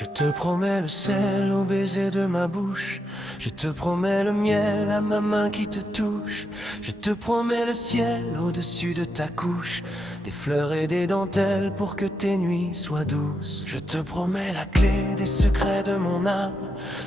Je te promets le sel au baiser de ma bouche. Je te promets le miel à ma main qui te touche. Je te promets le ciel au-dessus de ta couche, des fleurs et des dentelles pour que tes nuits soient douces. Je te promets la clé des secrets de mon âme.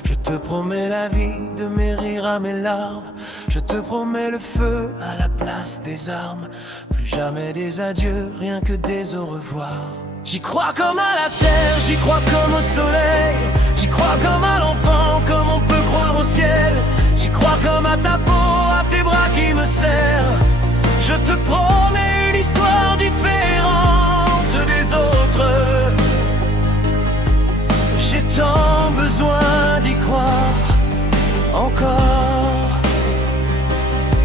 Je te promets la vie de mes rires à mes larmes. Je te promets le feu à la place des armes. Plus jamais des adieux, rien que des au revoir. J'y crois comme à la terre, j'y crois comme au soleil. J'y crois comme à l'enfant, comme on peut croire au ciel. J'y crois comme à ta peau, à tes bras qui me serrent. Je te promets une histoire différente des autres. J'ai tant besoin d'y croire encore.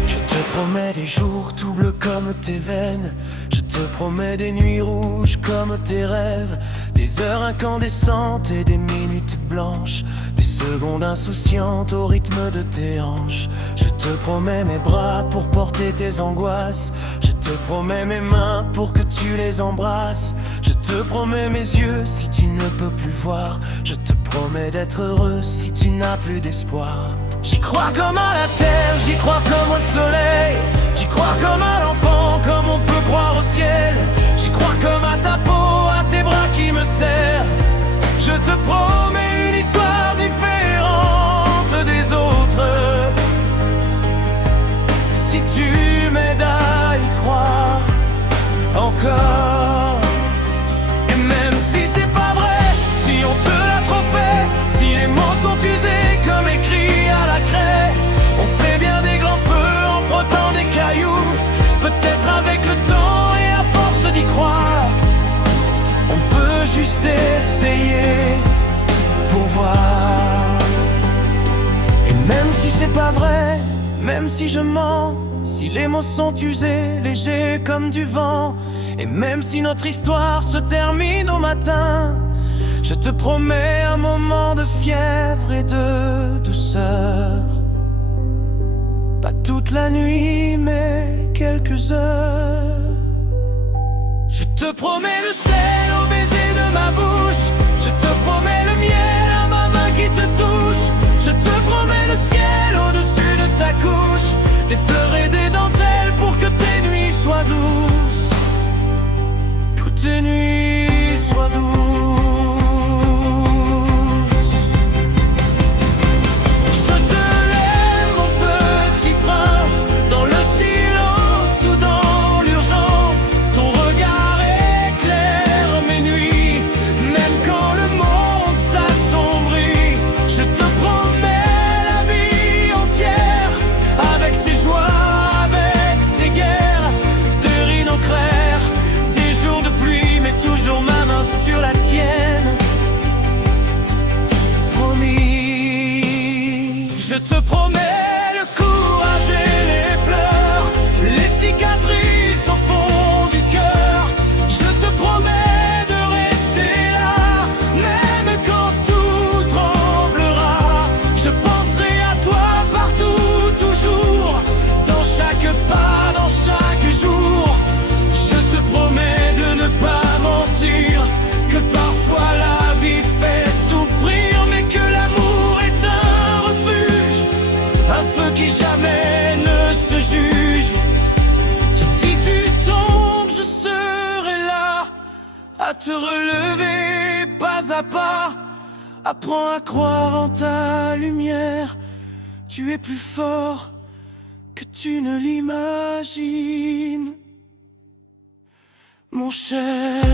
Je te promets des jours tout bleus comme tes veines. Je te promets des nuits rouges comme tes rêves, des heures incandescentes et des minutes blanches, des secondes insouciantes au rythme de tes hanches. Je te promets mes bras pour porter tes angoisses. Je te promets mes mains pour que tu les embrasses. Je te promets mes yeux si tu ne peux plus voir. Je te promets d'être heureux si tu n'as plus d'espoir. J'y crois comme à la terre, j'y crois comme au soleil. J'y crois comme à l'enfant, comme on peut croire au ciel. J'y crois comme à ta peau, à tes bras qui me serrent. Je te promets une histoire différente des autres. Si tu m'aides à y croire encore. Et même si c'est pas vrai, si on te l'a trop fait, si les mots sont usés comme écrits à la craie, on fait bien des grands feux en frottant des cailloux. Peut-être avec le temps et à force d'y croire, on peut juste essayer pour voir. Et même si c'est pas vrai, même si je mens, si les mots sont usés, légers comme du vent, et même si notre histoire se termine au matin, je te promets un moment de fièvre et de douceur. Pas toute la nuit, mais quelques heures. Je te promets le sel au baiser de ma bouche. Je te promets le miel à ma main qui te touche. Je te promets le ciel au-dessus de ta couche, des fleurs et des dentelles pour que tes nuits soient douces. Que tes nuits soient douces. Je te promets le courage et les pleurs, les cicatrices au fond du cœur. Je te promets de rester là, même quand tout tremblera. Je penserai à toi partout, toujours, dans chaque pas, dans chaque jour. Je te promets de ne pas mentir, que parfois la vie fait souffrir, mais que l'amour est un refuge, un feu qui jamais ne se juge. Si tu tombes, je serai là, à te relever pas à pas. Apprends à croire en ta lumière, tu es plus fort que tu ne l'imagines, mon cher.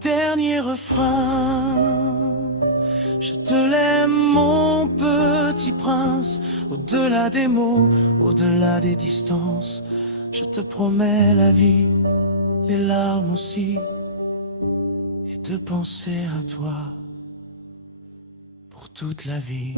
Dernier refrain, je te l'aime mon petit petit prince. Au-delà des mots, au-delà des distances, je te promets la vie, les larmes aussi, et de penser à toi pour toute la vie.